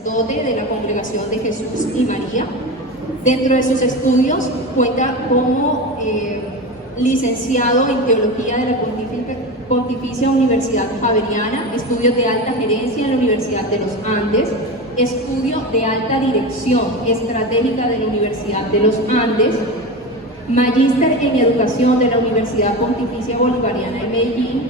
sacerdote de la Congregación de Jesús y María. Dentro de sus estudios cuenta como licenciado en Teología de la Pontificia Universidad Javeriana, estudios de alta gerencia en la Universidad de los Andes, estudio de alta dirección estratégica de la Universidad de los Andes, magíster en educación de la Universidad Pontificia Bolivariana de Medellín,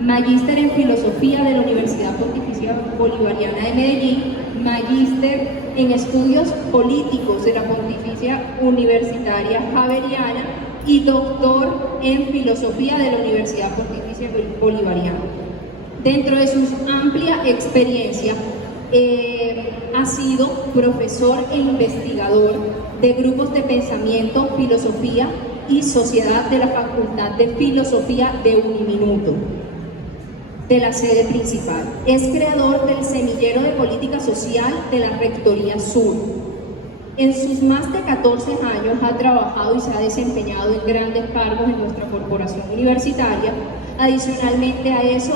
magíster en filosofía de la Universidad Pontificia Bolivariana de Medellín, magíster en estudios políticos de la Pontificia Universitaria Javeriana y doctor en filosofía de la Universidad Pontificia Bolivariana. Dentro de su amplia experiencia, ha sido profesor e investigador de grupos de pensamiento, filosofía y sociedad de la Facultad de Filosofía de Uniminuto, de la sede principal. Es creador del Semillero de Política Social de la Rectoría Sur. En sus más de 14 años ha trabajado y se ha desempeñado en grandes cargos en nuestra corporación universitaria. Adicionalmente a eso,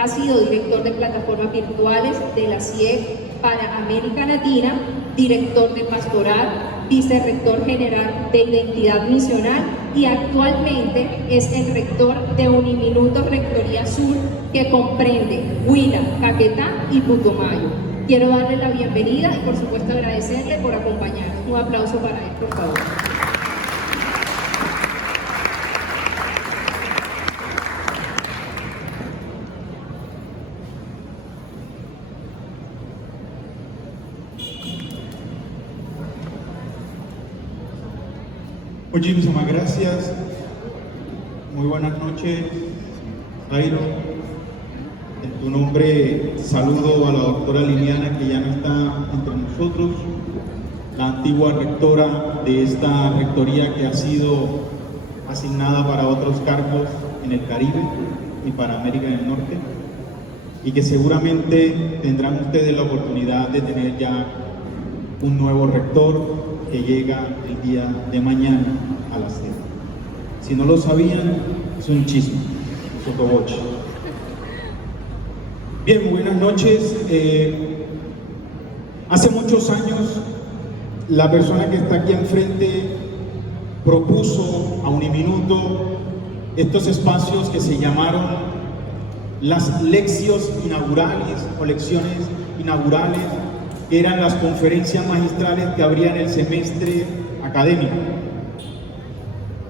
ha sido director de plataformas virtuales de la CIEG para América Latina, director de pastoral, vicerrector general de identidad misional y actualmente es el rector de Uniminuto Rectoría Sur, que comprende Huila, Caquetá y Putumayo. Quiero darle la bienvenida y por supuesto agradecerle por acompañarnos. Un aplauso para él, por favor. Muchísimas gracias. Muy buenas noches, Jairo. En tu nombre saludo a la doctora Liliana, que ya no está entre nosotros, la antigua rectora de esta rectoría que ha sido asignada para otros cargos en el Caribe y para América del Norte, y que seguramente tendrán ustedes la oportunidad de tener ya un nuevo rector que llega el día de mañana a la sede. Si no lo sabían, es un chisme, sotoboche. Bien, muy buenas noches. Hace muchos años, la persona que está aquí enfrente propuso a Uniminuto estos espacios que se llamaron las lecciones inaugurales o lecciones inaugurales, que eran las conferencias magistrales que abrían el semestre académico.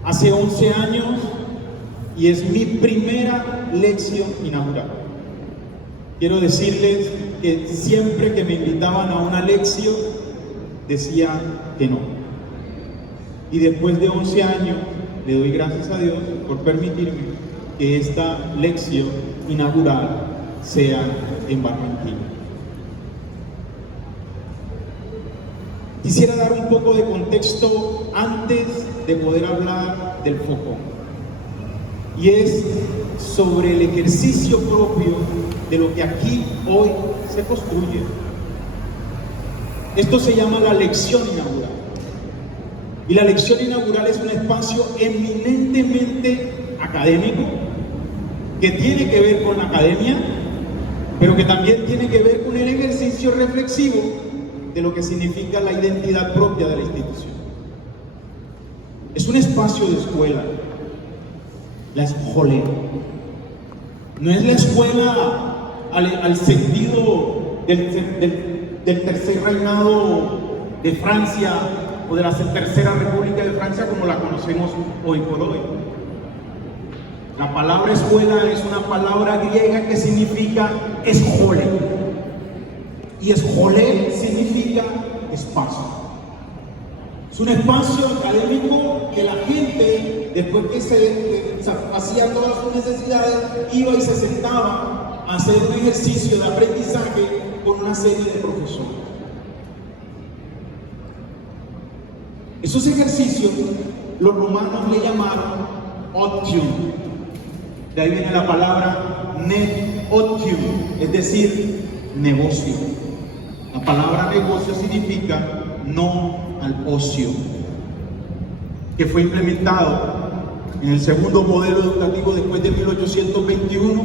Hace 11 años y es mi primera lección inaugural. Quiero decirles que siempre que me invitaban a una lección decía que no. Y después de 11 años le doy gracias a Dios por permitirme que esta lección inaugural sea en Barranquilla. Quisiera dar un poco de contexto antes de poder hablar del foco, y es sobre el ejercicio propio de lo que aquí hoy se construye. Esto se llama la lección inaugural, y la lección inaugural es un espacio eminentemente académico que tiene que ver con la academia, pero que también tiene que ver con el ejercicio reflexivo de lo que significa la identidad propia de la institución. Es un espacio de escuela, la escuela. No es la escuela al sentido del tercer reinado de Francia o de la tercera república de Francia como la conocemos hoy por hoy. La palabra escuela es una palabra griega que significa esjole. Y esjolé significa espacio. Es un espacio académico que la gente, después que se hacía todas sus necesidades, iba y se sentaba a hacer un ejercicio de aprendizaje con una serie de profesores. Esos ejercicios los romanos le llamaron otium. De ahí viene la palabra ne-otium, es decir, negocio. La palabra negocio significa no al ocio, que fue implementado en el segundo modelo educativo después de 1821,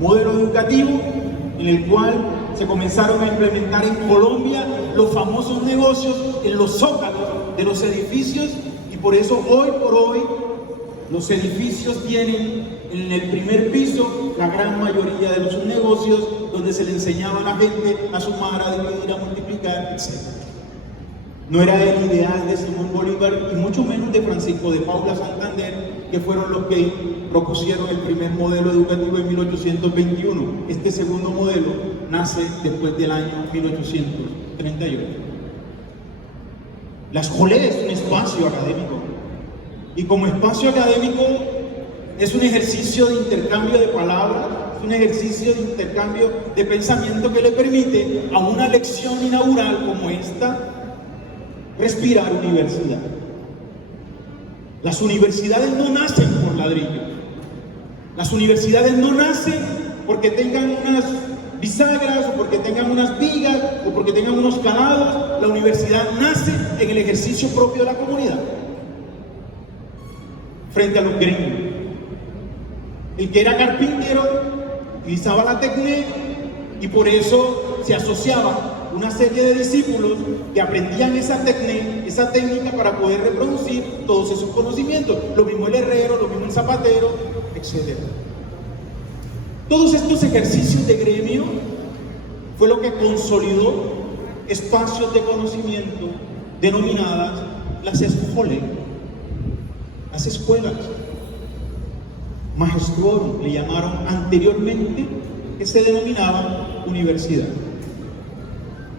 modelo educativo en el cual se comenzaron a implementar en Colombia los famosos negocios en los zócalos de los edificios, y por eso hoy por hoy los edificios tienen en el primer piso la gran mayoría de los negocios donde se le enseñaba a la gente a sumar, a dividir, a multiplicar, etc. No era el ideal de Simón Bolívar y mucho menos de Francisco de Paula Santander, que fueron los que propusieron el primer modelo educativo en 1821. Este segundo modelo nace después del año 1838. La escuela es un espacio académico, y como espacio académico es un ejercicio de intercambio de palabras, es un ejercicio de intercambio de pensamiento que le permite a una lección inaugural como esta respirar universidad. Las universidades no nacen por ladrillo. Las universidades no nacen porque tengan unas bisagras, o porque tengan unas vigas, o porque tengan unos calados. La universidad nace en el ejercicio propio de la comunidad, frente a los gringos. El que era carpintero utilizaba la técnica, y por eso se asociaba una serie de discípulos que aprendían esa técnica para poder reproducir todos esos conocimientos. Lo mismo el herrero, lo mismo el zapatero, etc. Todos estos ejercicios de gremio fue lo que consolidó espacios de conocimiento denominadas las escuelas. Las escuelas magistrorum le llamaron anteriormente, que se denominaba universidad.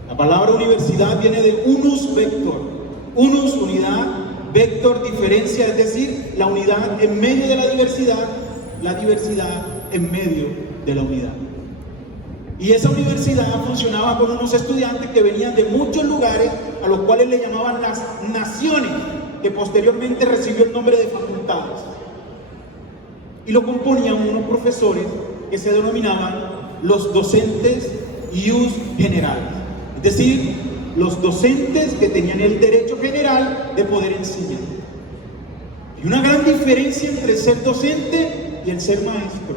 La palabra universidad viene de unus vector. Unus, unidad, vector, diferencia, es decir, la unidad en medio de la diversidad en medio de la unidad. Y esa universidad funcionaba con unos estudiantes que venían de muchos lugares, a los cuales le llamaban las naciones, que posteriormente recibió el nombre de facultades. Y lo componían unos profesores que se denominaban los docentes ius generales. Es decir, los docentes que tenían el derecho general de poder enseñar. Y una gran diferencia entre el ser docente y el ser maestro.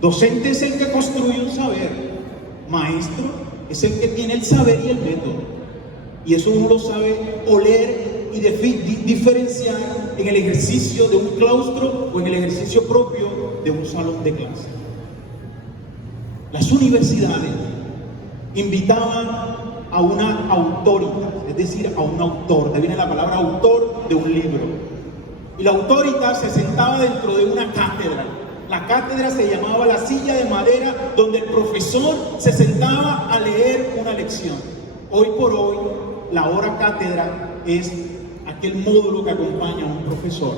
Docente es el que construye un saber. Maestro es el que tiene el saber y el método. Y eso uno lo sabe oler y diferenciar en el ejercicio de un claustro o en el ejercicio propio de un salón de clase. Las universidades invitaban a una autoridad, es decir, a un autor. De viene la palabra autor de un libro. Y la autoridad se sentaba dentro de una cátedra. La cátedra se llamaba la silla de madera, donde el profesor se sentaba a leer una lección. Hoy por hoy, la hora cátedra es aquel módulo que acompaña a un profesor.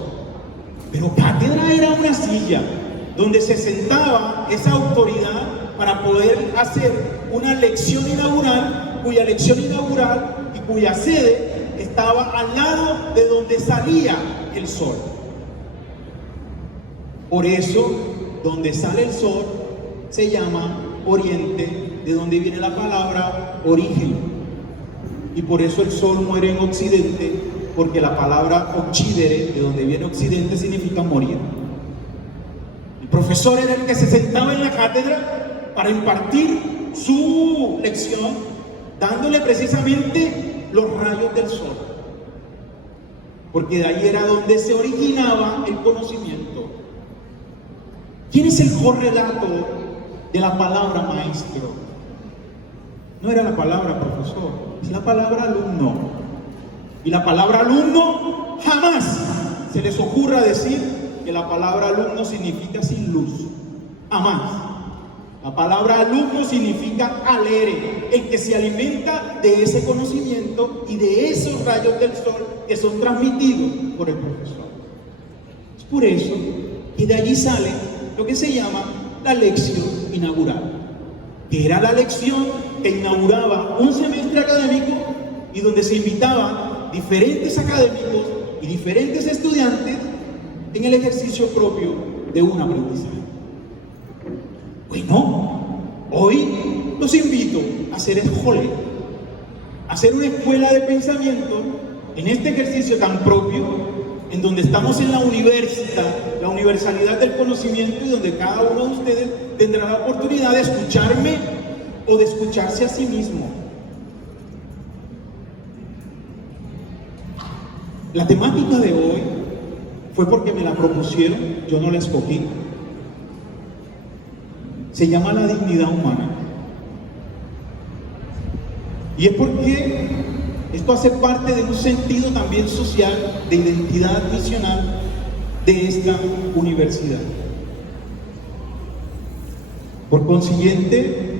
Pero cátedra era una silla donde se sentaba esa autoridad para poder hacer una lección inaugural, cuya lección inaugural y cuya sede estaba al lado de donde salía el sol. Por eso, donde sale el sol se llama oriente, de donde viene la palabra origen. Y por eso el sol muere en occidente, porque la palabra occidere, de donde viene occidente, significa morir. El profesor era el que se sentaba en la cátedra para impartir su lección, dándole precisamente los rayos del sol, porque de ahí era donde se originaba el conocimiento. ¿Quién es el correlato de la palabra maestro? No era la palabra profesor, es la palabra alumno. Y la palabra alumno jamás se les ocurra decir que la palabra alumno significa sin luz. Jamás. La palabra alumno significa alere, el que se alimenta de ese conocimiento y de esos rayos del sol que son transmitidos por el profesor. Es por eso que de allí sale lo que se llama la lección inaugural, que era la lección que inauguraba un semestre académico y donde se invitaban diferentes académicos y diferentes estudiantes en el ejercicio propio de un aprendizaje. Bueno, hoy los invito a hacer escuela, a hacer una escuela de pensamiento en este ejercicio tan propio en donde estamos en la universidad, la universalidad del conocimiento, y donde cada uno de ustedes tendrá la oportunidad de escucharme o de escucharse a sí mismo. La temática de hoy fue porque me la propusieron, yo no la escogí. Se llama la dignidad humana. Y es porque esto hace parte de un sentido también social, de identidad misional de esta universidad. Por consiguiente,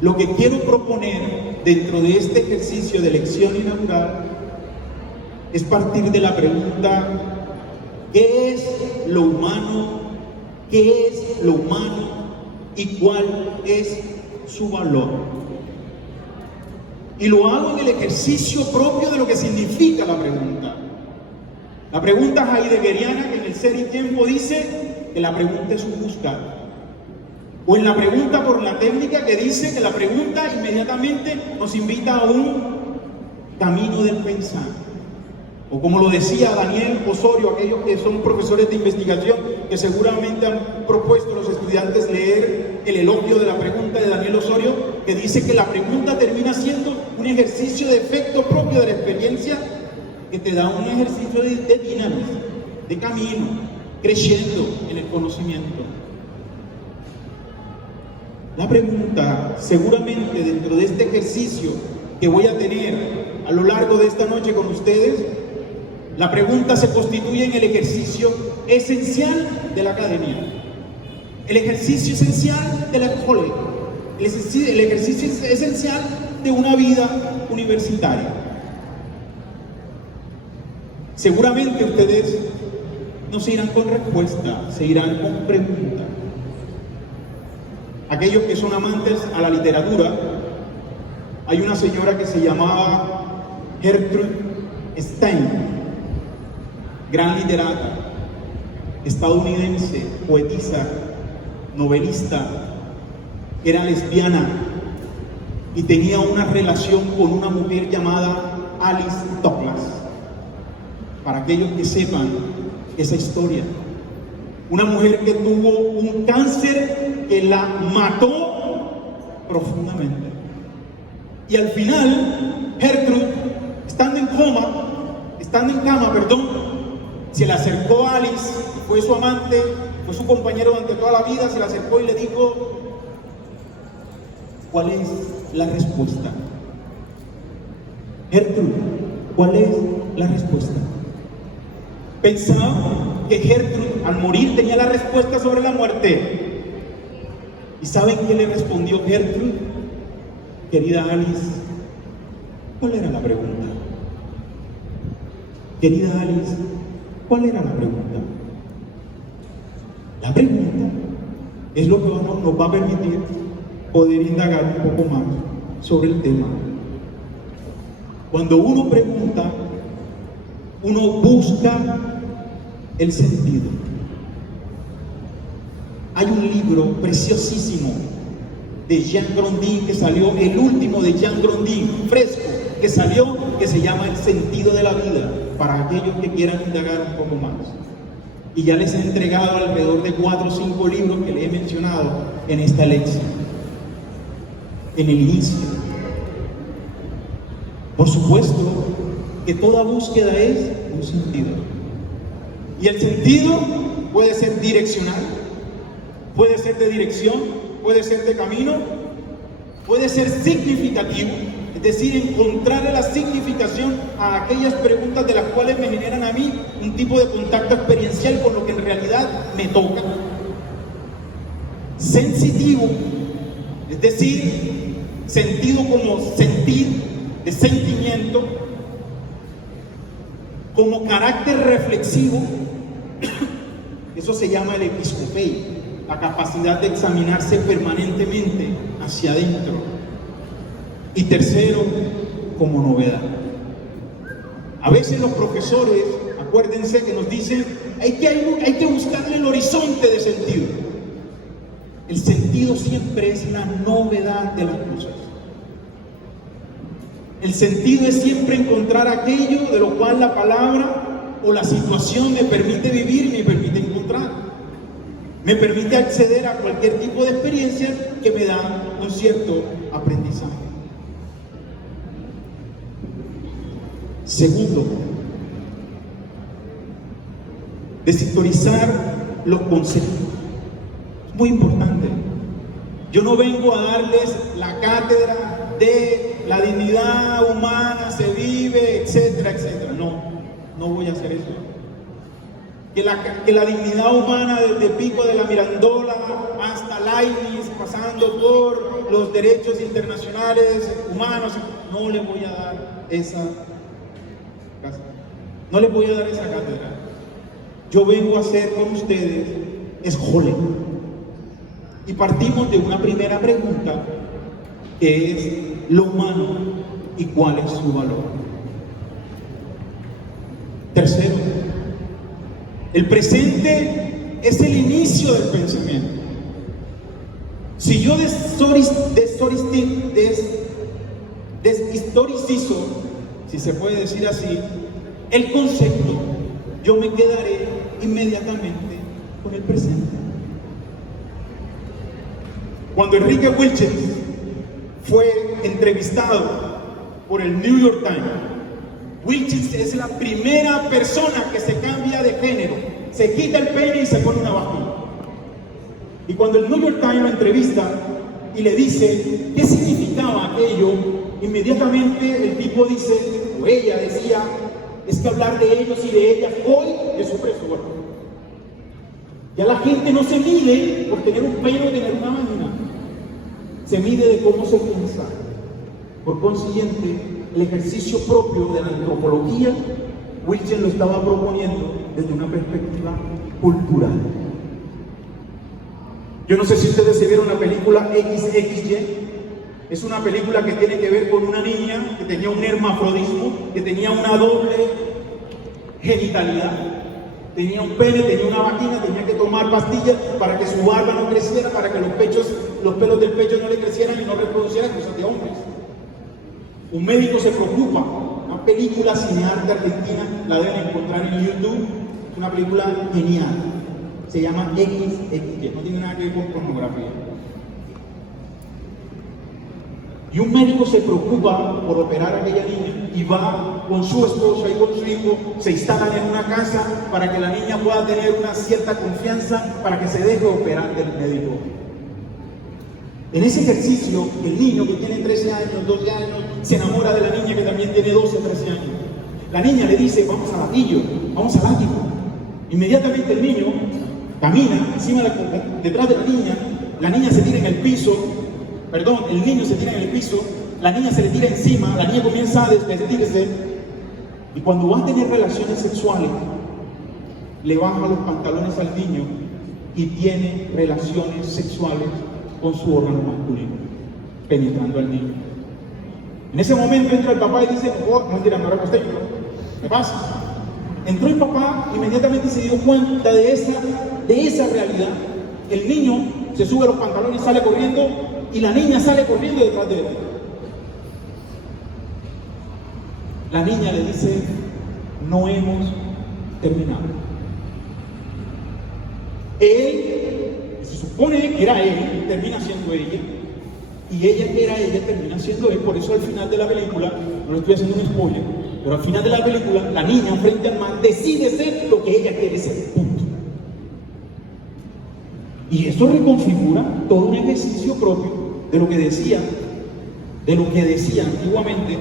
lo que quiero proponer dentro de este ejercicio de lección inaugural es partir de la pregunta: ¿qué es lo humano? ¿Qué es lo humano? ¿Y cuál es su valor? Y lo hago en el ejercicio propio de lo que significa la pregunta. La pregunta heideggeriana, que en el Ser y Tiempo dice que la pregunta es un buscar. O en la pregunta por la técnica, que dice que la pregunta inmediatamente nos invita a un camino del pensar. O como lo decía Daniel Osorio, aquellos que son profesores de investigación, que seguramente han propuesto a los estudiantes leer el elogio de la pregunta de Daniel Osorio, que dice que la pregunta termina siendo un ejercicio de efecto propio de la experiencia, que te da un ejercicio de dinamismo, de camino, creciendo en el conocimiento. La pregunta, seguramente dentro de este ejercicio que voy a tener a lo largo de esta noche con ustedes, la pregunta se constituye en el ejercicio esencial de la academia, el ejercicio esencial de la escuela, el ejercicio esencial de una vida universitaria. Seguramente ustedes no se irán con respuesta, se irán con pregunta. Aquellos que son amantes a la literatura, hay una señora que se llamaba Gertrude Stein, gran literata, estadounidense, poetisa, novelista, era lesbiana y tenía una relación con una mujer llamada Alice Douglas. Para aquellos que sepan esa historia, una mujer que tuvo un cáncer que la mató profundamente. Y al final, Gertrude, estando en cama, se le acercó a Alice, fue su amante, fue su compañero durante toda la vida, se le acercó y le dijo: ¿cuál es la respuesta? Gertrude, ¿cuál es la respuesta? Pensaba que Gertrude al morir tenía la respuesta sobre la muerte. ¿Y saben qué le respondió Gertrude? Querida Alice, ¿cuál era la pregunta? Querida Alice, ¿cuál era la pregunta? La pregunta es lo que nos va a permitir poder indagar un poco más sobre el tema. Cuando uno pregunta, uno busca el sentido. Hay un libro preciosísimo de Jean Grondin que salió, el último de Jean Grondin, fresco, que salió, que se llama El sentido de la vida, para aquellos que quieran indagar un poco más. Y ya les he entregado alrededor de 4 o 5 libros que les he mencionado en esta lección, en el inicio. Por supuesto que toda búsqueda es un sentido. Y el sentido puede ser direccional, puede ser de dirección, puede ser de camino, puede ser significativo, es decir, encontrarle la significación a aquellas preguntas de las cuales me generan a mí un tipo de contacto experiencial con lo que en realidad me toca. Sensitivo, es decir, sentido como sentir, de sentimiento, como carácter reflexivo, eso se llama el episcopei, la capacidad de examinarse permanentemente hacia adentro. Y tercero, como novedad. A veces los profesores, acuérdense que nos dicen, hay que buscarle el horizonte de sentido. El sentido siempre es la novedad de las cosas. El sentido es siempre encontrar aquello de lo cual la palabra o la situación me permite vivir y me permite encontrar. Me permite acceder a cualquier tipo de experiencia que me da un cierto aprendizaje. Segundo, deshistorizar los conceptos. Es muy importante. Yo no vengo a darles la cátedra de la dignidad humana se vive, etcétera, etcétera. No voy a hacer eso. Que la dignidad humana desde Pico de la Mirandola hasta Leibniz, pasando por los derechos internacionales humanos, no les voy a dar esa cátedra. Yo vengo a hacer con ustedes es jole. Y partimos de una primera pregunta, que es lo humano y cuál es su valor. Tercero, el presente es el inicio del pensamiento. Si yo deshistoricizo, si se puede decir así, el concepto, yo me quedaré inmediatamente con el presente. Cuando Enrique Wilkins fue entrevistado por el New York Times, Wilkins es la primera persona que se cambia de género, se quita el pene y se pone una vagina. Y cuando el New York Times lo entrevista y le dice qué significaba aquello, inmediatamente el tipo dice, o ella decía, es que hablar de ellos y de ellas hoy es opresor. Ya la gente no se mide por tener un pene o tener una vagina, se mide de cómo se piensa. Por consiguiente, el ejercicio propio de la antropología, Wilkins lo estaba proponiendo desde una perspectiva cultural. Yo no sé si ustedes se vieron la película XXY. Es una película que tiene que ver con una niña que tenía un hermafrodismo, que tenía una doble genitalidad. Tenía un pene, tenía una vagina, tenía que tomar pastillas para que su barba no creciera, para que los pelos del pecho no le crecieran y no reproducieran cosas de hombres. Un médico se preocupa. Una película cinearte argentina, la deben encontrar en YouTube. Es una película genial. Se llama XXY, no tiene nada que ver con pornografía. Y un médico se preocupa por operar a aquella niña y va con su esposa y con su hijo, se instalan en una casa para que la niña pueda tener una cierta confianza para que se deje operar del médico. En ese ejercicio, el niño que tiene 13 años, 12 años, se enamora de la niña que también tiene 12, 13 años. La niña le dice, vamos a latillo, vamos al ático. Inmediatamente el niño camina detrás de la niña se tira en el piso, el niño se tira en el piso, la niña se le tira encima, la niña comienza a desvestirse y cuando va a tener relaciones sexuales, le baja los pantalones al niño y tiene relaciones sexuales con su órgano masculino, penetrando al niño. En ese momento entra el papá y dice, oh, mentira, me recosté, ¿qué pasa? Entró el papá, inmediatamente se dio cuenta de esa realidad. El niño se sube los pantalones y sale corriendo, y la niña sale corriendo detrás de él. La niña le dice, no hemos terminado. Él, se supone que era él, termina siendo ella, y ella que era ella, termina siendo él. Por eso al final de la película, no le estoy haciendo un spoiler, pero al final de la película, la niña frente al man decide ser lo que ella quiere ser, punto. Y esto reconfigura todo un ejercicio propio de lo que decía antiguamente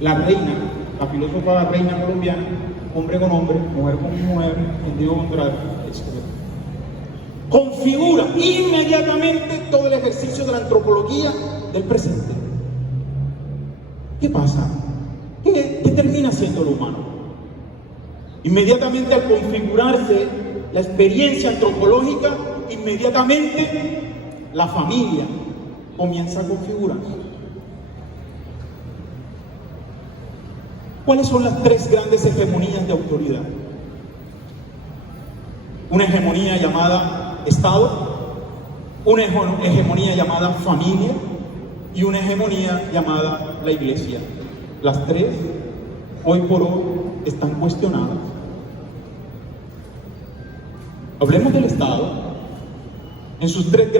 la reina, la filósofa reina colombiana, hombre con hombre, mujer con mujer, individuo contrario, etc. Configura inmediatamente todo el ejercicio de la antropología del presente. ¿Qué pasa? ¿Qué termina siendo lo humano? Inmediatamente al configurarse la experiencia antropológica, inmediatamente la familia comienza a configurarse. ¿Cuáles son las tres grandes hegemonías de autoridad? Una hegemonía llamada Estado, una hegemonía llamada familia y una hegemonía llamada la Iglesia, las tres, hoy por hoy, están cuestionadas. Hablemos del Estado, en sus tres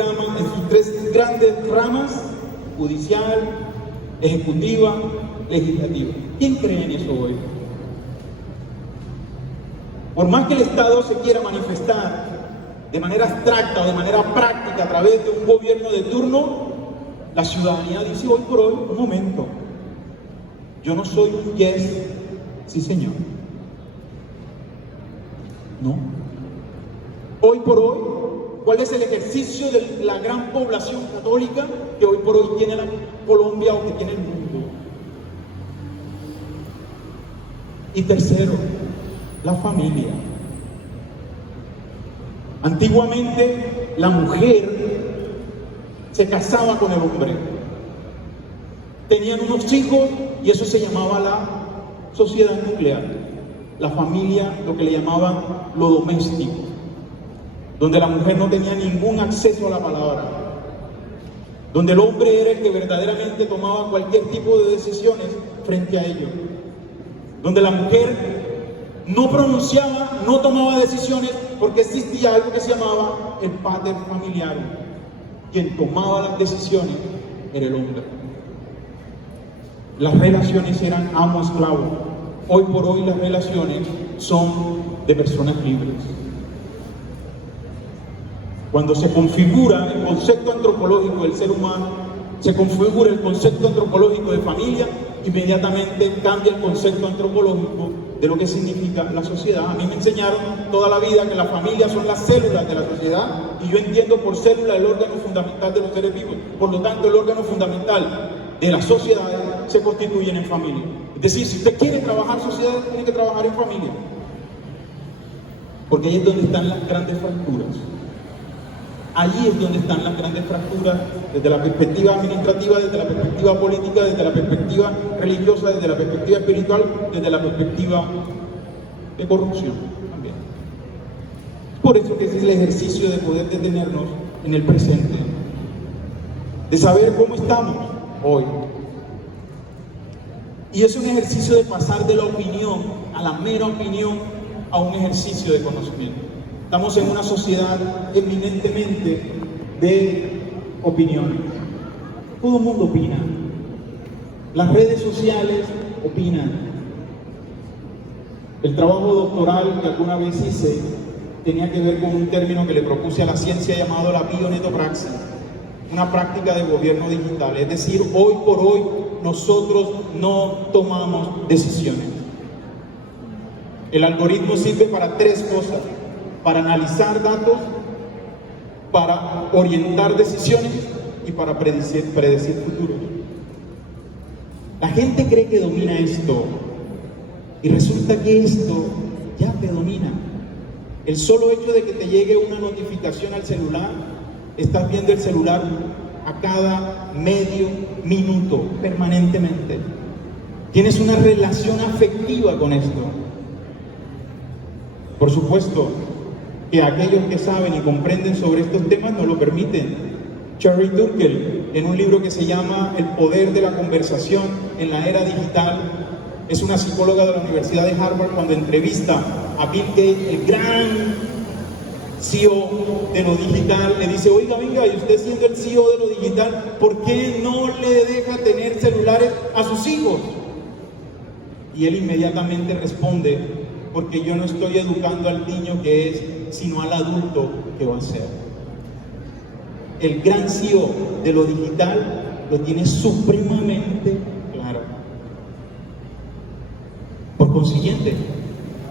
grandes ramas: judicial, ejecutiva, legislativa. ¿Quién cree en eso hoy? Por más que el Estado se quiera manifestar de manera abstracta o de manera práctica a través de un gobierno de turno, la ciudadanía dice hoy por hoy: un momento, yo no soy un yes, sí señor. No. Hoy por hoy, ¿cuál es el ejercicio de la gran población católica que hoy por hoy tiene la Colombia o que tiene el mundo? Y tercero, la familia. Antiguamente la mujer se casaba con el hombre, tenían unos hijos y eso se llamaba la sociedad nuclear, la familia, lo que le llamaban lo doméstico, donde la mujer no tenía ningún acceso a la palabra, donde el hombre era el que verdaderamente tomaba cualquier tipo de decisiones frente a ello, donde la mujer no pronunciaba, no tomaba decisiones, porque existía algo que se llamaba el pater familiarum. Quien tomaba las decisiones era el hombre. Las relaciones eran amo-esclavo. Hoy por hoy las relaciones son de personas libres. Cuando se configura el concepto antropológico del ser humano, se configura el concepto antropológico de familia, inmediatamente cambia el concepto antropológico de lo que significa la sociedad. A mí me enseñaron toda la vida que las familias son las células de la sociedad, y yo entiendo por célula el órgano fundamental de los seres vivos. Por lo tanto, el órgano fundamental de las sociedades se constituyen en familia. Es decir, si usted quiere trabajar sociedades, tiene que trabajar en familia, porque ahí es donde están las grandes fracturas. Allí es donde están las grandes fracturas, desde la perspectiva administrativa, desde la perspectiva política, desde la perspectiva religiosa, desde la perspectiva espiritual, desde la perspectiva de corrupción también. Por eso que ese es el ejercicio de poder detenernos en el presente, de saber cómo estamos hoy. Y es un ejercicio de pasar de la opinión, a la mera opinión, a un ejercicio de conocimiento. Estamos en una sociedad eminentemente de opiniones. Todo el mundo opina. Las redes sociales opinan. El trabajo doctoral que alguna vez hice tenía que ver con un término que le propuse a la ciencia llamado la bionetopraxis, una práctica de gobierno digital. Es decir, hoy por hoy nosotros no tomamos decisiones. El algoritmo sirve para tres cosas: para analizar datos, para orientar decisiones y para predecir futuros. La gente cree que domina esto, y resulta que esto ya te domina. El solo hecho de que te llegue una notificación al celular, estás viendo el celular a cada medio minuto, permanentemente. Tienes una relación afectiva con esto. Por supuesto que aquellos que saben y comprenden sobre estos temas no lo permiten. Sherry Turkle, en un libro que se llama El poder de la conversación en la era digital, es una psicóloga de la Universidad de Harvard, cuando entrevista a Bill Gates, el gran CEO de lo digital, le dice: oiga, venga, y usted siendo el CEO de lo digital, ¿por qué no le deja tener celulares a sus hijos? Y él inmediatamente responde: porque yo no estoy educando al niño que es, sino al adulto que va a ser. El gran CEO de lo digital lo tiene supremamente claro. Por consiguiente,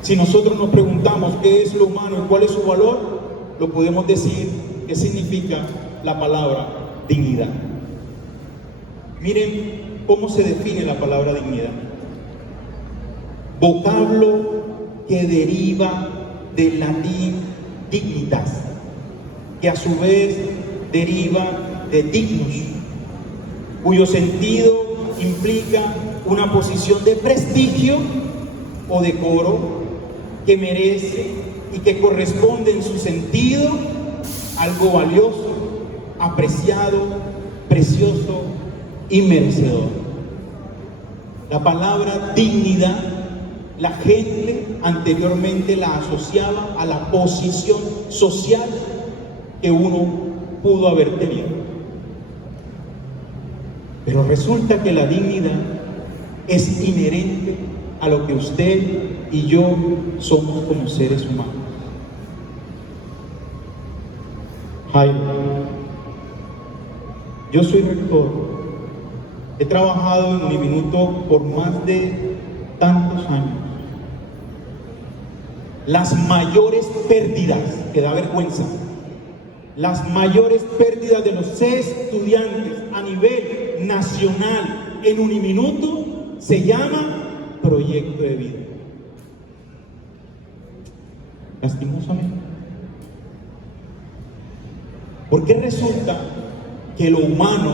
si nosotros nos preguntamos qué es lo humano y cuál es su valor, lo podemos decir qué significa la palabra dignidad. Miren cómo se define la palabra dignidad. Vocablo que deriva del latín dignitas, que a su vez deriva de dignus, cuyo sentido implica una posición de prestigio o decoro que merece y que corresponde en su sentido a algo valioso, apreciado, precioso y merecedor. La palabra dignidad, la gente anteriormente la asociaba a la posición social que uno pudo haber tenido. Pero resulta que la dignidad es inherente a lo que usted y yo somos como seres humanos. Jairo, yo soy rector, he trabajado en Uniminuto por más de tantos años. Las mayores pérdidas, que da vergüenza, las mayores pérdidas de los estudiantes a nivel nacional en Uniminuto se llama proyecto de vida. Lastimosamente. Porque resulta que lo humano,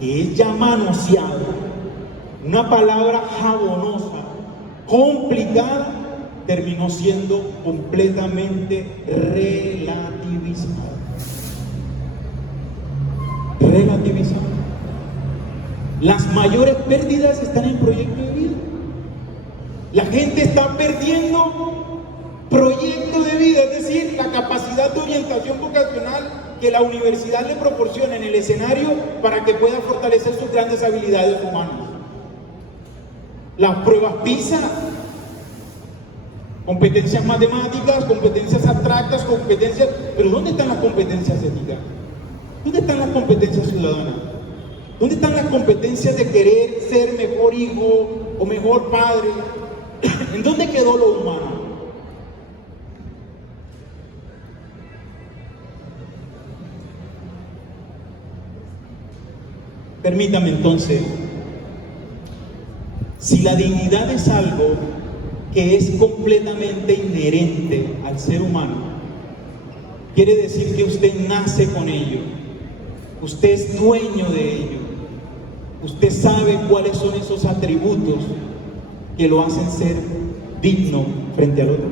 que es ya manoseado, una palabra jabonosa, complicada, terminó siendo completamente relativizado. Las mayores pérdidas están en proyecto de vida. La gente está perdiendo proyecto de vida, es decir, la capacidad de orientación vocacional que la universidad le proporciona en el escenario para que pueda fortalecer sus grandes habilidades humanas. Las pruebas PISA, competencias matemáticas, competencias abstractas, competencias... Pero ¿dónde están las competencias éticas? ¿Dónde están las competencias ciudadanas? ¿Dónde están las competencias de querer ser mejor hijo o mejor padre? ¿En dónde quedó lo humano? Permítame entonces, si la dignidad es algo que es completamente inherente al ser humano, quiere decir que usted nace con ello, usted es dueño de ello, usted sabe cuáles son esos atributos que lo hacen ser digno frente al otro.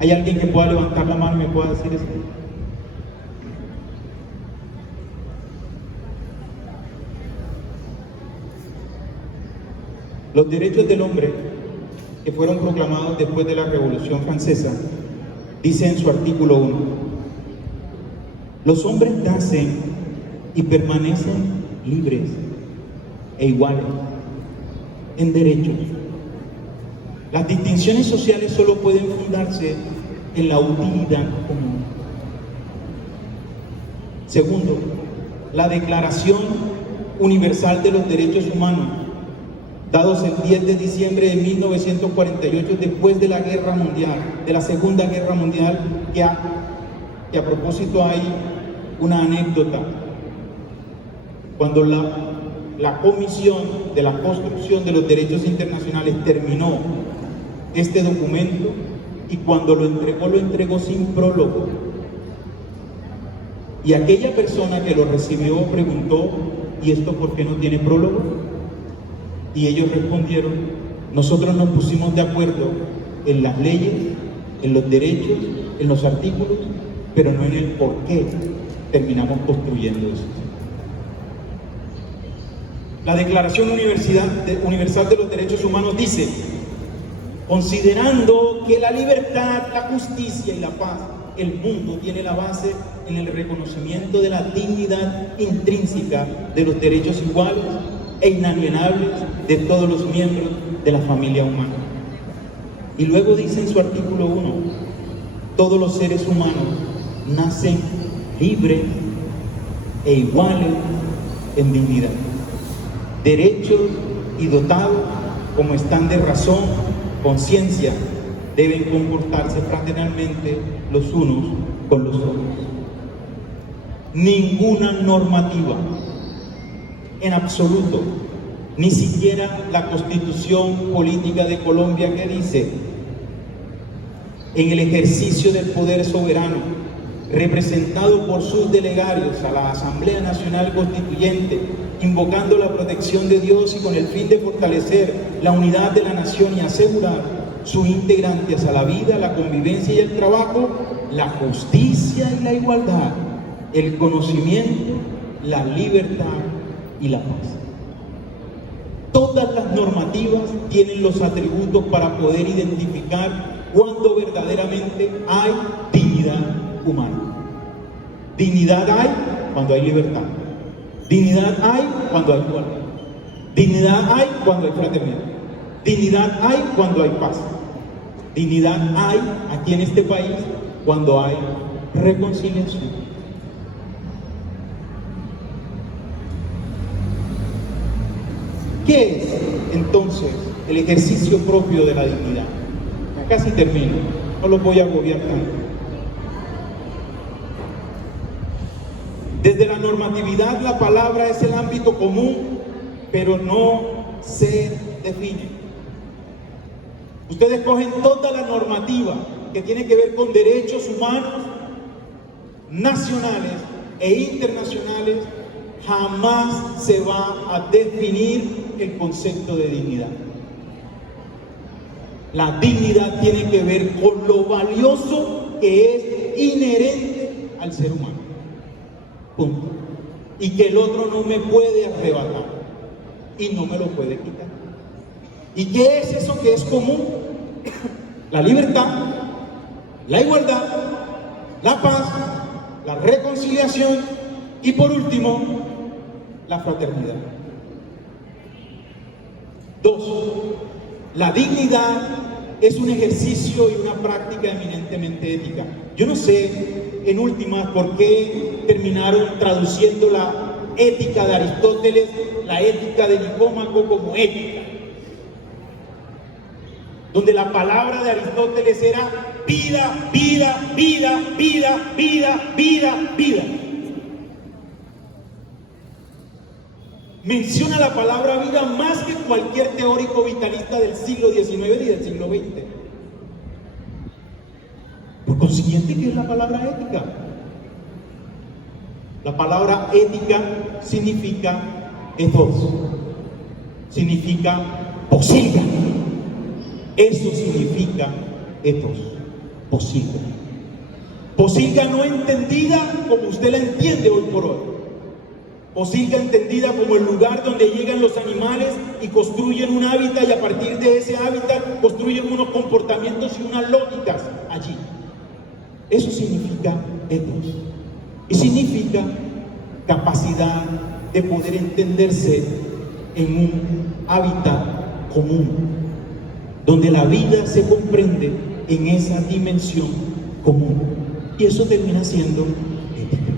¿Hay alguien que pueda levantar la mano y me pueda decir esto? Los derechos del hombre, que fueron proclamados después de la Revolución Francesa, dice en su artículo 1: los hombres nacen y permanecen libres e iguales en derechos. Las distinciones sociales solo pueden fundarse en la utilidad común. Segundo, la Declaración Universal de los Derechos Humanos, dados el 10 de diciembre de 1948, después de la Guerra Mundial, de la Segunda Guerra Mundial, que a propósito hay una anécdota. Cuando la Comisión de la Construcción de los Derechos Internacionales terminó este documento, y cuando lo entregó sin prólogo. Y aquella persona que lo recibió preguntó: ¿y esto por qué no tiene prólogo? Y ellos respondieron: nosotros nos pusimos de acuerdo en las leyes, en los derechos, en los artículos, pero no en el por qué terminamos construyendo eso. La Declaración Universal de los Derechos Humanos dice: considerando que la libertad, la justicia y la paz, el mundo tiene la base en el reconocimiento de la dignidad intrínseca de los derechos iguales e inalienables de todos los miembros de la familia humana. Y luego dice en su artículo 1: todos los seres humanos nacen libres e iguales en dignidad, derechos y dotados como están de razón, conciencia, deben comportarse fraternalmente los unos con los otros. Ninguna normativa, en absoluto, ni siquiera la Constitución Política de Colombia, que dice: en el ejercicio del poder soberano, representado por sus delegados a la Asamblea Nacional Constituyente, invocando la protección de Dios y con el fin de fortalecer la unidad de la nación y asegurar sus integrantes a la vida, la convivencia y el trabajo, la justicia y la igualdad, el conocimiento, la libertad y la paz. Todas las normativas tienen los atributos para poder identificar cuando verdaderamente hay dignidad humana. Dignidad hay cuando hay libertad. Dignidad hay cuando hay igualdad. Dignidad hay cuando hay fraternidad. Dignidad hay cuando hay paz. Dignidad hay aquí en este país cuando hay reconciliación. ¿Qué es entonces el ejercicio propio de la dignidad? Ya casi termino, no lo voy a agobiar tanto. Desde la normatividad la palabra es el ámbito común, pero no se define. Ustedes cogen toda la normativa que tiene que ver con derechos humanos nacionales e internacionales, jamás se va a definir el concepto de dignidad. La dignidad tiene que ver con lo valioso que es inherente al ser humano. Punto. Y que el otro no me puede arrebatar y no me lo puede quitar. ¿Y qué es eso que es común? La libertad, la igualdad, la paz, la reconciliación y por último, la fraternidad. 2. La dignidad es un ejercicio y una práctica eminentemente ética. Yo no sé, en últimas, por qué terminaron traduciendo la ética de Aristóteles, la ética de Nicómaco como ética, donde la palabra de Aristóteles era vida, vida, vida, vida, vida, vida, vida. Menciona la palabra vida más que cualquier teórico vitalista del siglo XIX y del siglo XX. Por consiguiente, ¿qué es la palabra ética? La palabra ética significa ethos, significa posilga. Eso significa ethos, posilga. Posilga no entendida como usted la entiende hoy por hoy. Posilga entendida como el lugar donde llegan los animales y construyen un hábitat, y a partir de ese hábitat construyen unos comportamientos y unas lógicas allí. Eso significa ethos. Y significa capacidad de poder entenderse en un hábitat común, donde la vida se comprende en esa dimensión común. Y eso termina siendo ética.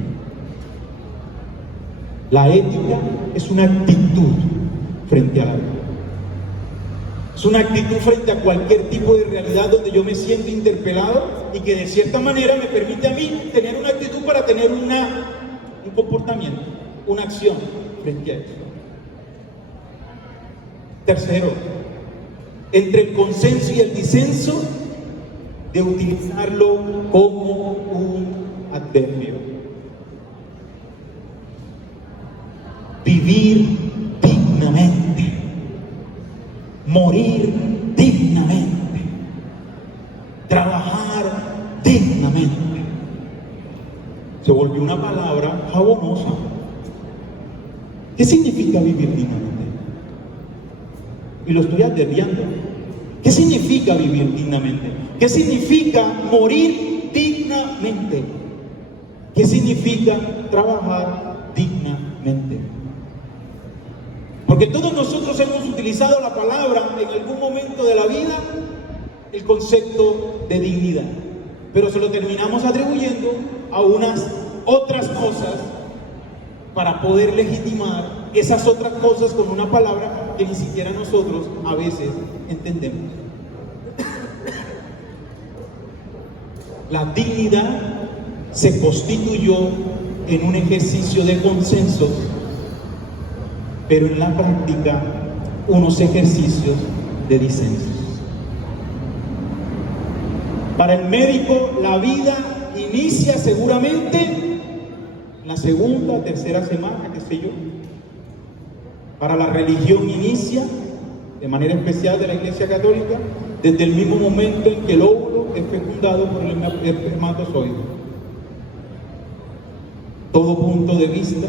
La ética es una actitud frente a la vida. Es una actitud frente a cualquier tipo de realidad donde yo me siento interpelado y que de cierta manera me permite a mí tener una actitud para tener un comportamiento, una acción frente a eso. Tercero, entre el consenso y el disenso, de utilizarlo como un adverbio. Vivir dignamente, morir dignamente, trabajar dignamente. Se volvió una palabra jabonosa. ¿Qué significa vivir dignamente? Y lo estoy adverbiendo. ¿Qué significa vivir dignamente? ¿Qué significa morir dignamente? ¿Qué significa trabajar dignamente? Porque todos nosotros hemos utilizado la palabra en algún momento de la vida, el concepto de dignidad, pero se lo terminamos atribuyendo a unas otras cosas para poder legitimar esas otras cosas con una palabra que ni siquiera nosotros a veces entendemos. La dignidad se constituyó en un ejercicio de consenso, pero en la práctica unos ejercicios de disensos. Para el médico la vida inicia seguramente la segunda, tercera semana, qué sé yo. Para la religión inicia, de manera especial de la Iglesia Católica, desde el mismo momento en que el óvulo es fecundado por el espermatozoide. Todo punto de vista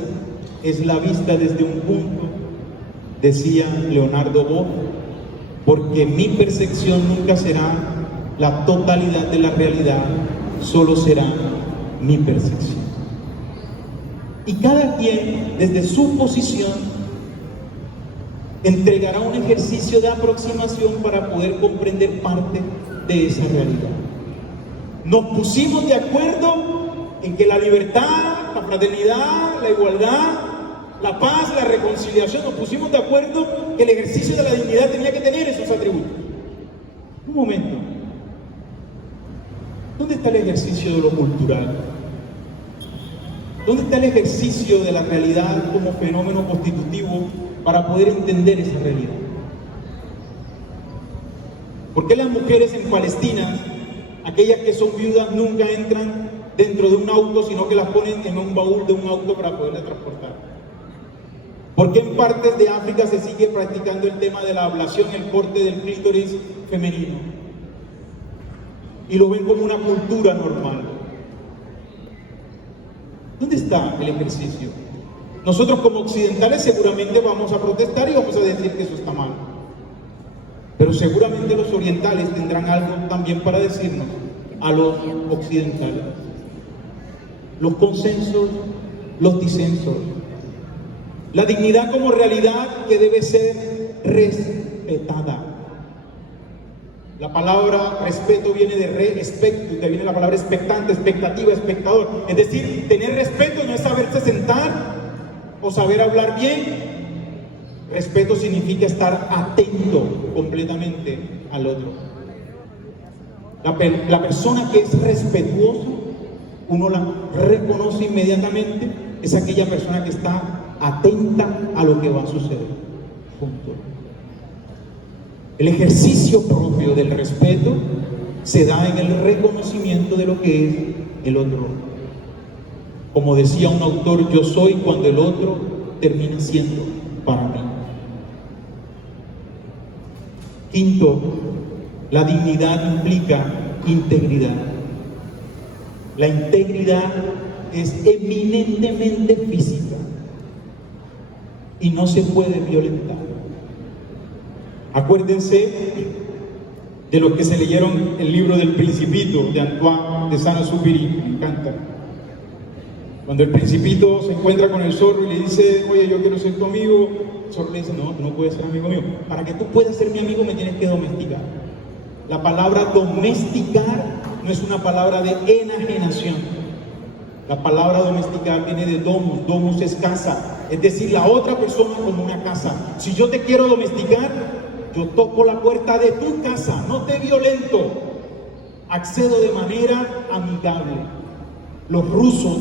es la vista desde un punto decía Leonardo Boff, porque mi percepción nunca será la totalidad de la realidad, solo será mi percepción. Y cada quien, desde su posición, entregará un ejercicio de aproximación para poder comprender parte de esa realidad. Nos pusimos de acuerdo en que la libertad, la fraternidad, la igualdad, la paz, la reconciliación, nos pusimos de acuerdo que el ejercicio de la dignidad tenía que tener esos atributos. Un momento. ¿Dónde está el ejercicio de lo cultural? ¿Dónde está el ejercicio de la realidad como fenómeno constitutivo para poder entender esa realidad? ¿Por qué las mujeres en Palestina, aquellas que son viudas, nunca entran dentro de un auto, sino que las ponen en un baúl de un auto para poderlas transportar? ¿Por qué en partes de África se sigue practicando el tema de la ablación, el corte del clítoris femenino? Y lo ven como una cultura normal. ¿Dónde está el ejercicio? Nosotros como occidentales seguramente vamos a protestar y vamos a decir que eso está mal. Pero seguramente los orientales tendrán algo también para decirnos a los occidentales. Los consensos, los disensos. La dignidad como realidad que debe ser respetada. La palabra respeto viene de respecto, de viene la palabra expectante, expectativa, espectador. Es decir, tener respeto no es saberse sentar o saber hablar bien. Respeto significa estar atento completamente al otro. La persona que es respetuosa, uno la reconoce inmediatamente, es aquella persona que está atenta a lo que va a suceder. Punto. El ejercicio propio del respeto se da en el reconocimiento de lo que es el otro. Como decía un autor, yo soy cuando el otro termina siendo para mí. Quinto, la dignidad implica integridad. La integridad es eminentemente física y no se puede violentar. Acuérdense de los que se leyeron el libro del Principito de Antoine de Saint-Exupéry, me encanta. Cuando el Principito se encuentra con el zorro y le dice, oye, yo quiero ser tu amigo, el zorro le dice, no, tú no puedes ser amigo mío. Para que tú puedas ser mi amigo me tienes que domesticar. La palabra domesticar no es una palabra de enajenación. La palabra domesticar viene de domus, domus es casa, es decir, la otra persona como una casa. Si yo te quiero domesticar, yo toco la puerta de tu casa, no te violento, accedo de manera amigable. Los rusos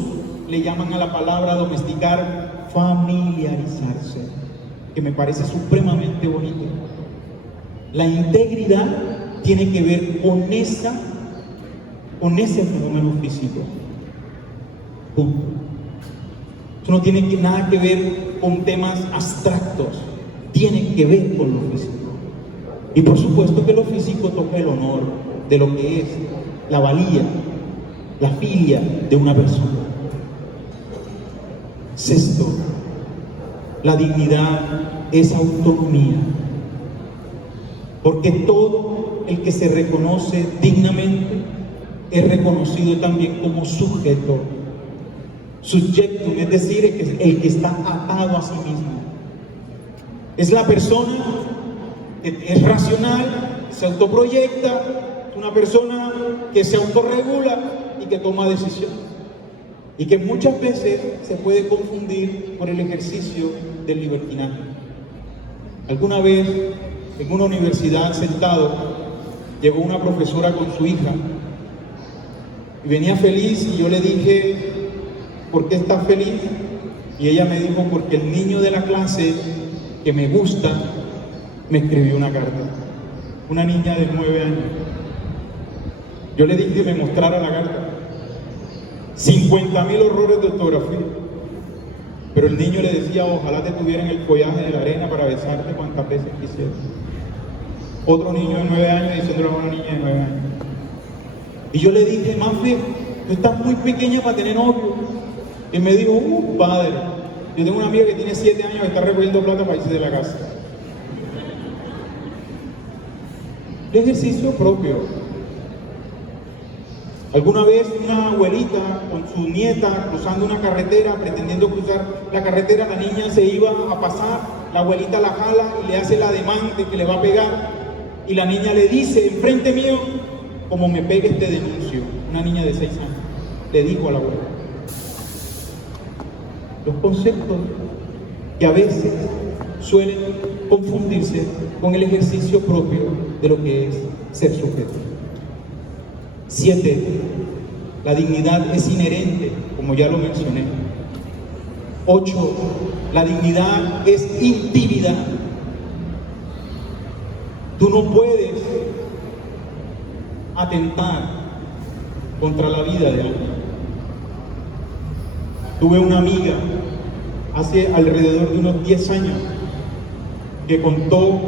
le llaman a la palabra domesticar familiarizarse, que me parece supremamente bonito. La integridad tiene que ver con ese fenómeno físico. Punto. Eso no tiene nada que ver con temas abstractos, tiene que ver con lo físico. Y por supuesto que lo físico toca el honor de lo que es la valía, la filia de una persona. Sexto, la dignidad es autonomía. Porque todo el que se reconoce dignamente es reconocido también como sujeto. Subjectum, es decir, el que está atado a sí mismo. Es la persona que es racional, se autoproyecta, una persona que se autorregula y que toma decisiones. Y que muchas veces se puede confundir por el ejercicio del libertinaje. Alguna vez, en una universidad sentado, llegó una profesora con su hija y venía feliz y yo le dije, ¿por qué estás feliz? Y ella me dijo, porque el niño de la clase que me gusta me escribió una carta. Una niña de 9 años. Yo le dije que me mostrara la carta. 50.000 horrores de ortografía. Pero el niño le decía, ojalá te tuviera en el follaje de la arena para besarte cuantas veces quisieras. Otro niño de 9 años diciéndole a una niña de 9 años. Y yo le dije, Mafe, tú estás muy pequeña para tener novio. Y me dijo, padre, Yo tengo una amiga que tiene 7 años que está recogiendo plata para irse de la casa. El ejercicio propio. Alguna vez una abuelita con su nieta cruzando una carretera, pretendiendo cruzar la carretera, la niña se iba a pasar, la abuelita la jala y le hace el ademán de que le va a pegar, y la niña le dice, enfrente mío, como me pegues te denuncio. Una niña de 6 años le dijo a la abuela. Los conceptos que a veces suelen confundirse con el ejercicio propio de lo que es ser sujeto. 7. La dignidad es inherente, como ya lo mencioné. 8. La dignidad es intimidad. Tú no puedes atentar contra la vida de alguien. Tuve una amiga hace alrededor de unos 10 años que contó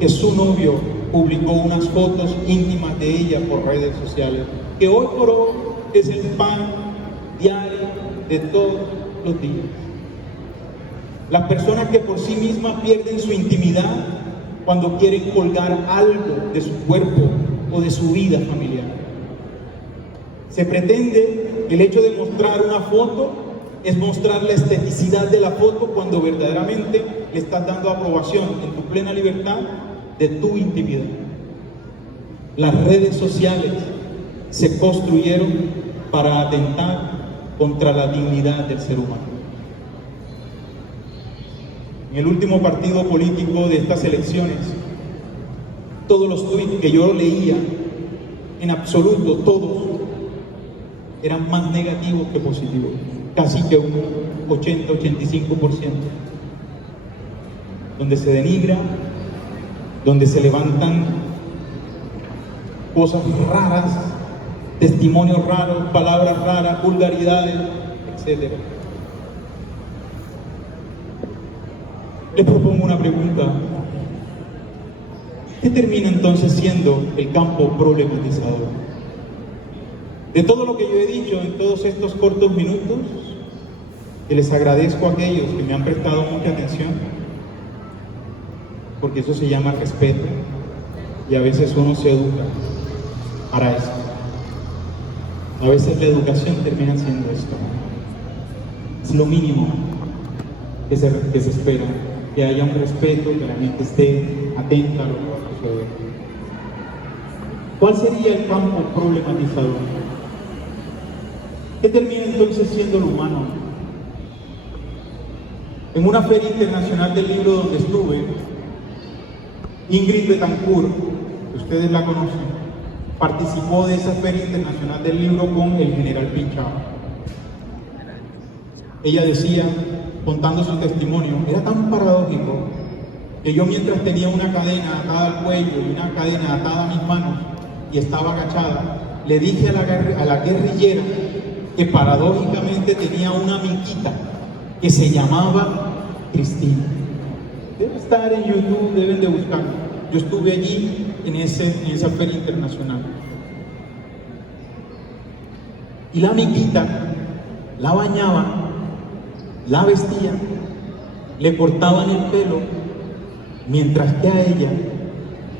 que su novio publicó unas fotos íntimas de ella por redes sociales, que hoy por hoy es el pan diario de todos los días. Las personas que por sí mismas pierden su intimidad cuando quieren colgar algo de su cuerpo o de su vida familiar. Se pretende que el hecho de mostrar una foto es mostrar la esteticidad de la foto cuando verdaderamente le estás dando aprobación en tu plena libertad de tu intimidad. Las redes sociales se construyeron para atentar contra la dignidad del ser humano. En el último partido político de estas elecciones, todos los tweets que yo leía, en absoluto todos, eran más negativos que positivos, casi que un 80-85%, donde se denigra, donde se levantan cosas raras, testimonios raros, palabras raras, vulgaridades, etc. Les propongo una pregunta. ¿Qué termina entonces siendo el campo problematizador? De todo lo que yo he dicho en todos estos cortos minutos, que les agradezco a aquellos que me han prestado mucha atención, porque eso se llama respeto, y a veces uno se educa para esto. A veces la educación termina siendo esto. Es lo mínimo que se espera, que haya un respeto, que la gente esté atenta a lo que va a suceder. ¿Cuál sería el campo problematizador? ¿Qué termina entonces siendo lo humano? En una feria internacional del libro donde estuve, Ingrid Betancourt, que ustedes la conocen, participó de esa feria internacional del libro con el general Pinchao. Ella decía, contando su testimonio, era tan paradójico que yo, mientras tenía una cadena atada al cuello y una cadena atada a mis manos y estaba agachada, le dije a la guerrillera que paradójicamente tenía una amiguita que se llamaba Cristina. Debe estar en YouTube, deben de buscarlo. Yo estuve allí en esa feria internacional. Y la amiguita la bañaban, la vestían, le cortaban el pelo, mientras que a ella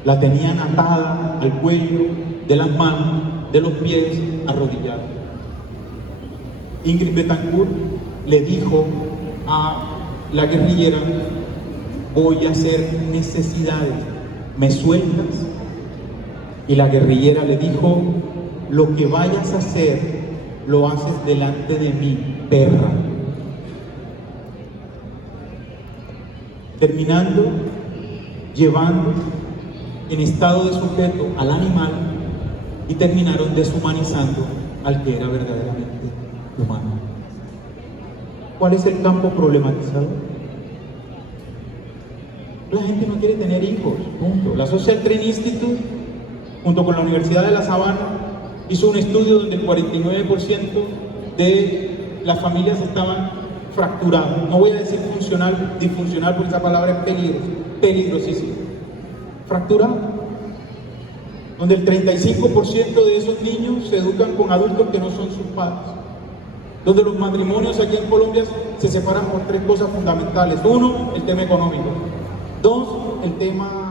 la tenían atada al cuello, de las manos, de los pies, arrodillada. Ingrid Betancourt le dijo a la guerrillera, voy a hacer necesidades, ¿me sueltas? Y la guerrillera le dijo, lo que vayas a hacer, lo haces delante de mí, perra. Terminando llevando en estado de sujeto al animal y terminaron deshumanizando al que era verdaderamente humano. ¿Cuál es el campo problematizado? La gente no quiere tener hijos, punto. La Social Training Institute, junto con la Universidad de La Sabana, hizo un estudio donde el 49% de las familias estaban fracturadas. No voy a decir funcional, disfuncional, porque esa palabra es peligrosísima. Fracturada. Donde el 35% de esos niños se educan con adultos que no son sus padres. donde los matrimonios aquí en Colombia se separan por tres cosas fundamentales. Uno, el tema económico. Dos, el tema